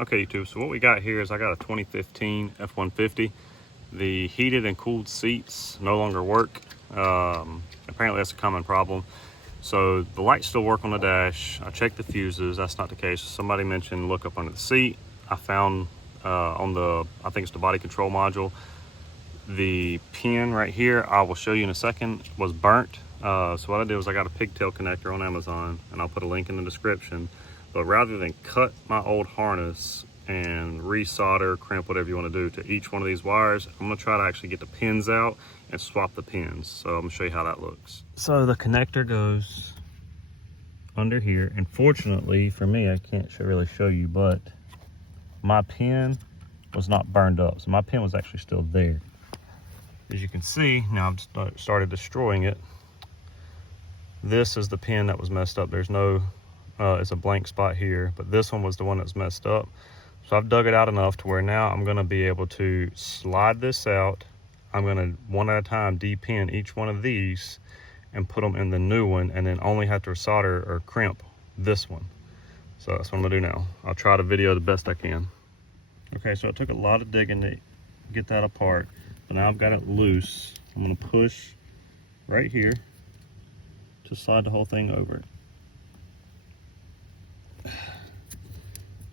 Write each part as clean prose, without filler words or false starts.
Okay, YouTube, so what we got here is I got a 2015 F150. The heated and cooled seats no longer work. Apparently that's a common problem. So the lights still work on the dash. I checked the fuses, that's not the case. Somebody mentioned look up under the seat. I found on the, I think it's the body control module, the pin right here, I will show you in a second, was burnt. So what I did was I got a pigtail connector on Amazon, and I'll put a link in the description. But rather than cut my old harness and resolder, crimp, whatever you want to do to each one of these wires, I'm going to try to actually get the pins out and swap the pins. So I'm going to show you how that looks. So the connector goes under here, and fortunately for me, I can't really show you, but my pin was not burned up. So my pin was actually still there. As you can see, now I've started destroying it. This is the pin that was messed up. There's no, it's a blank spot here, but this one was the one that's messed up. So I've dug it out enough to where now I'm gonna be able to slide this out. I'm gonna, one at a time, de-pin each one of these and put them in the new one, and then only have to solder or crimp this one. So that's what I'm gonna do now. I'll try to video the best I can. Okay, so it took a lot of digging to get that apart, but now I've got it loose. I'm gonna push right here to slide the whole thing over.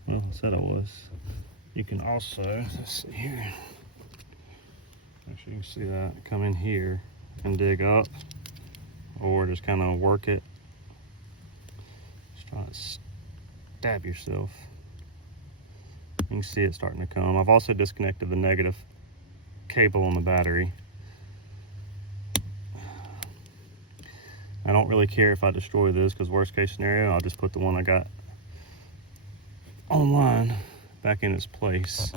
Well, I said I was. You can also, let's see here. Actually, you can see that. Come in here and dig up, or just kind of work it. Just try to stab yourself. You can see it starting to come. I've also disconnected the negative cable on the battery. I don't really care if I destroy this, because worst case scenario, I'll just put the one I got online back in its place.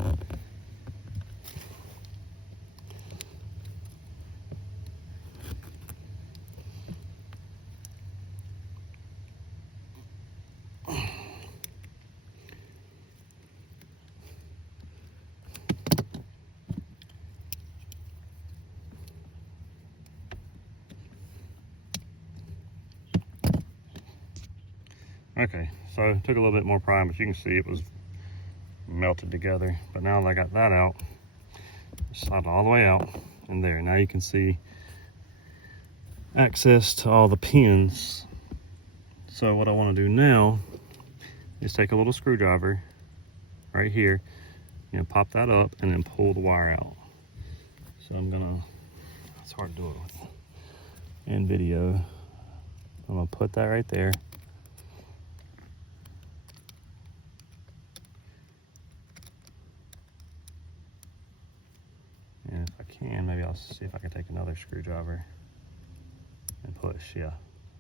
Okay, so it took a little bit more prime, but you can see it was melted together. But now that I got that out, slide it all the way out in there. Now you can see access to all the pins. So what I want to do now is take a little screwdriver right here, pop that up and then pull the wire out. So I'm gonna, it's hard to do it in video. I'm gonna put that right there. And if I can, maybe I'll see if I can take another screwdriver and push, yeah.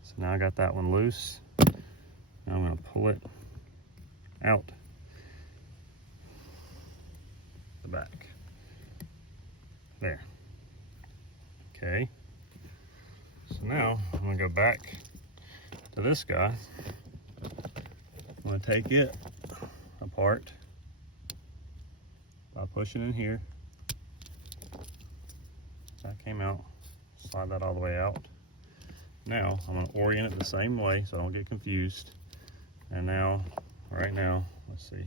So now I got that one loose. Now I'm gonna pull it out the back. There. Okay. So now I'm gonna go back to this guy. I'm gonna take it apart by pushing in here. That came out. Slide that all the way out. Now I'm going to orient it the same way so I don't get confused. And now, right now, let's see.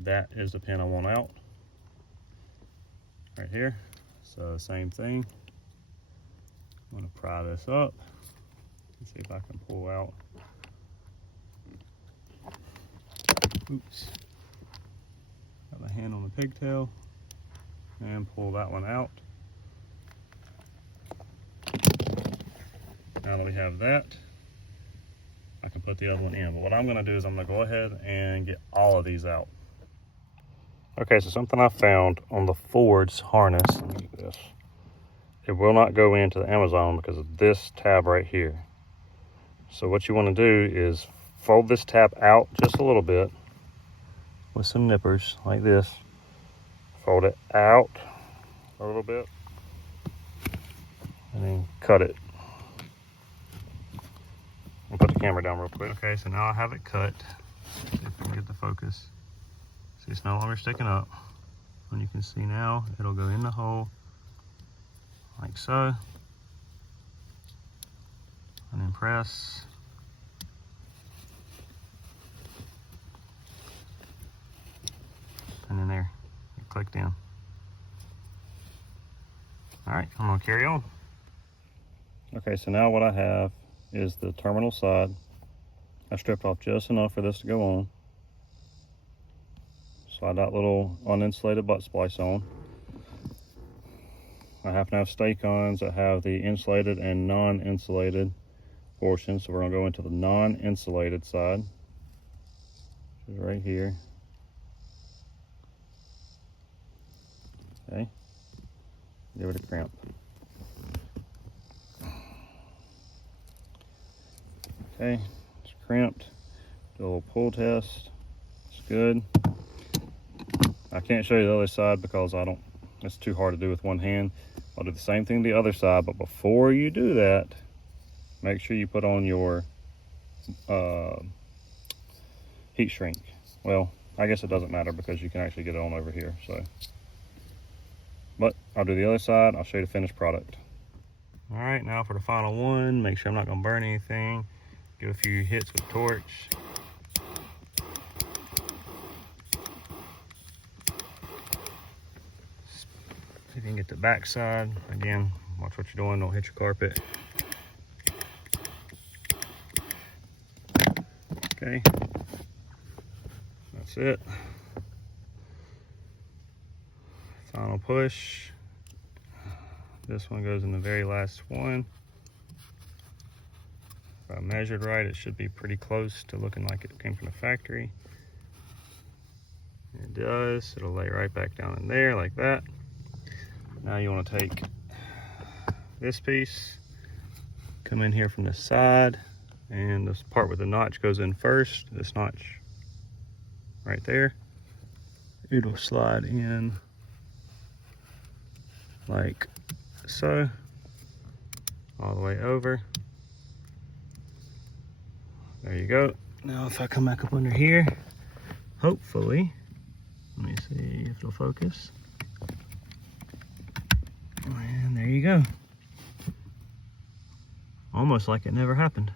That is the pin I want out. Right here. So same thing. I'm going to pry this up and see if I can pull out. Oops. Got my hand on the pigtail and pull that one out. Now that we have that, I can put the other one in. But what I'm gonna do is I'm gonna go ahead and get all of these out. Okay, so something I found on the Ford's harness, let me get this. It will not go into the Amazon because of this tab right here. So what you wanna do is fold this tab out just a little bit with some nippers like this. Fold it out a little bit and then cut it. I'll put the camera down real quick. Okay, so now I have it cut. See if I can get the focus. See, it's no longer sticking up. And you can see now, it'll go in the hole like so. And then press. clicked in. All right, I'm gonna carry on. Okay, so now what I have is the terminal side. I stripped off just enough for this to go on. Slide that little uninsulated butt splice on. I happen to have stay-cons that have the insulated and non-insulated portion, so we're gonna go into the non-insulated side, which is right here. Okay, give it a crimp. Okay, it's crimped. Do a little pull test. It's good. I can't show you the other side because it's too hard to do with one hand. I'll do the same thing the other side, but before you do that, make sure you put on your heat shrink. Well, I guess it doesn't matter because you can actually get it on over here. So, but I'll do the other side. I'll show you the finished product. All right, now for the final one. Make sure I'm not gonna burn anything. Give a few hits with the torch. See if you can get the back side. Again, watch what you're doing, don't hit your carpet. Okay, that's it. Final push. This one goes in the very last one. If I measured right, it should be pretty close to looking like it came from the factory. It does. It'll lay right back down in there like that. Now you want to take this piece, come in here from the side, and this part where the notch goes in first, this notch right there, it'll slide in like so, all the way over. There you go. Now if I come back up under here, hopefully, let me see if it'll focus. And there you go. Almost like it never happened.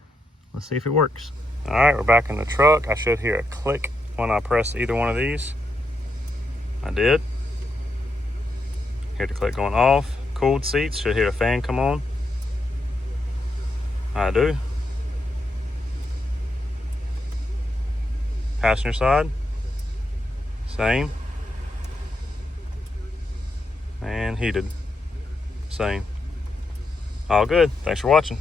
Let's see if it works. All right, we're back in the truck. I should hear a click when I press either one of these. I did. Hear the click going off. Cooled seats, should hear a fan come on. I do. Passenger side, same. And heated, same. All good. Thanks for watching.